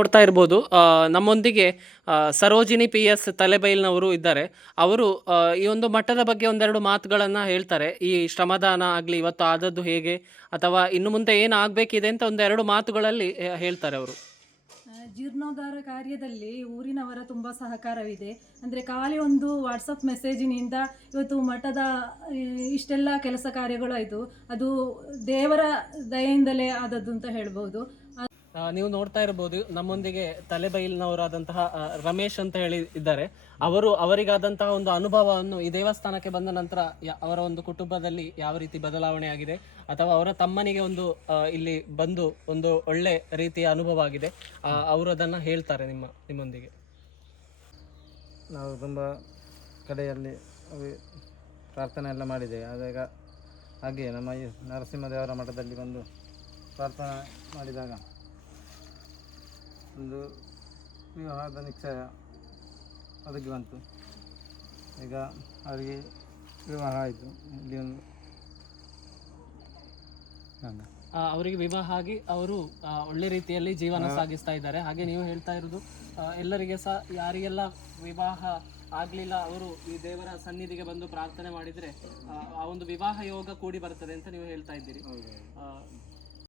ನೋಡ್ತಾ ಇರ್ಬೋದು ನಮ್ಮೊಂದಿಗೆ ಸರೋಜಿನಿ PS ತಲೆಬೈಲ್ನವರು ಇದ್ದಾರೆ. ಅವರು ಈ ಒಂದು ಮಠದ ಬಗ್ಗೆ ಒಂದೆರಡು ಮಾತುಗಳನ್ನು ಹೇಳ್ತಾರೆ. ಈ ಶ್ರಮದಾನ ಆಗಲಿ ಇವತ್ತು ಆದದ್ದು ಹೇಗೆ ಅಥವಾ ಇನ್ನು ಮುಂದೆ ಏನು ಆಗಬೇಕಿದೆ ಅಂತ ಒಂದೆರಡು ಮಾತುಗಳಲ್ಲಿ ಹೇಳ್ತಾರೆ ಅವರು. ಜೀರ್ಣೋದ್ಧಾರ ಕಾರ್ಯದಲ್ಲಿ ಊರಿನವರ ತುಂಬ ಸಹಕಾರವಿದೆ. ಅಂದರೆ ಖಾಲಿ ಒಂದು ವಾಟ್ಸಪ್ ಮೆಸೇಜಿನಿಂದ ಇವತ್ತು ಮಠದ ಇಷ್ಟೆಲ್ಲ ಕೆಲಸ ಕಾರ್ಯಗಳು ಆಯಿತು. ಅದು ದೇವರ ದಯೆಯಿಂದಲೇ ಆದದ್ದು ಅಂತ ಹೇಳ್ಬೋದು. ನೀವು ನೋಡ್ತಾ ಇರ್ಬೋದು ನಮ್ಮೊಂದಿಗೆ ತಲೆಬೈಲ್ನವರಾದಂತಹ ರಮೇಶ್ ಅಂತ ಹೇಳಿ ಇದ್ದಾರೆ. ಅವರಿಗಾದಂತಹ ಒಂದು ಅನುಭವವನ್ನು ಈ ದೇವಸ್ಥಾನಕ್ಕೆ ಬಂದ ನಂತರ ಅವರ ಒಂದು ಕುಟುಂಬದಲ್ಲಿ ಯಾವ ರೀತಿ ಬದಲಾವಣೆ ಆಗಿದೆ ಅಥವಾ ಅವರ ತಮ್ಮನಿಗೆ ಒಂದು ಇಲ್ಲಿ ಬಂದು ಒಂದು ಒಳ್ಳೆ ರೀತಿಯ ಅನುಭವ ಆಗಿದೆ, ಅವರು ಅದನ್ನ ಹೇಳ್ತಾರೆ ನಿಮ್ಮೊಂದಿಗೆ. ನಾವು ತುಂಬ ಕಡೆಯಲ್ಲಿ ಪ್ರಾರ್ಥನೆ ಎಲ್ಲ ಮಾಡಿದ್ದೇವೆ. ಆದಾಗ ಹಾಗೆಯೇ ನಮ್ಮ ಈ ನರಸಿಂಹದೇವರ ಮಠದಲ್ಲಿ ಬಂದು ಪ್ರಾರ್ಥನೆ ಮಾಡಿದಾಗ ಒಂದು ವಿವಾಹದ ನಿಶ್ಚಯ ಒದಗಿ ಬಂತು. ಈಗ ಅವರಿಗೆ ವಿವಾಹ ಆಯಿತು. ಇಲ್ಲಿ ಒಂದು ಅವರಿಗೆ ವಿವಾಹ ಆಗಿ ಅವರು ಒಳ್ಳೆ ರೀತಿಯಲ್ಲಿ ಜೀವನ ಸಾಗಿಸ್ತಾ ಇದ್ದಾರೆ. ಹಾಗೆ ನೀವು ಹೇಳ್ತಾ ಇರೋದು ಎಲ್ಲರಿಗೆ ಸಹ ಯಾರಿಗೆಲ್ಲ ವಿವಾಹ ಆಗಲಿಲ್ಲ ಅವರು ಈ ದೇವರ ಸನ್ನಿಧಿಗೆ ಬಂದು ಪ್ರಾರ್ಥನೆ ಮಾಡಿದರೆ ಆ ಒಂದು ವಿವಾಹ ಯೋಗ ಕೂಡಿ ಬರ್ತದೆ ಅಂತ ನೀವು ಹೇಳ್ತಾ ಇದ್ದೀರಿ.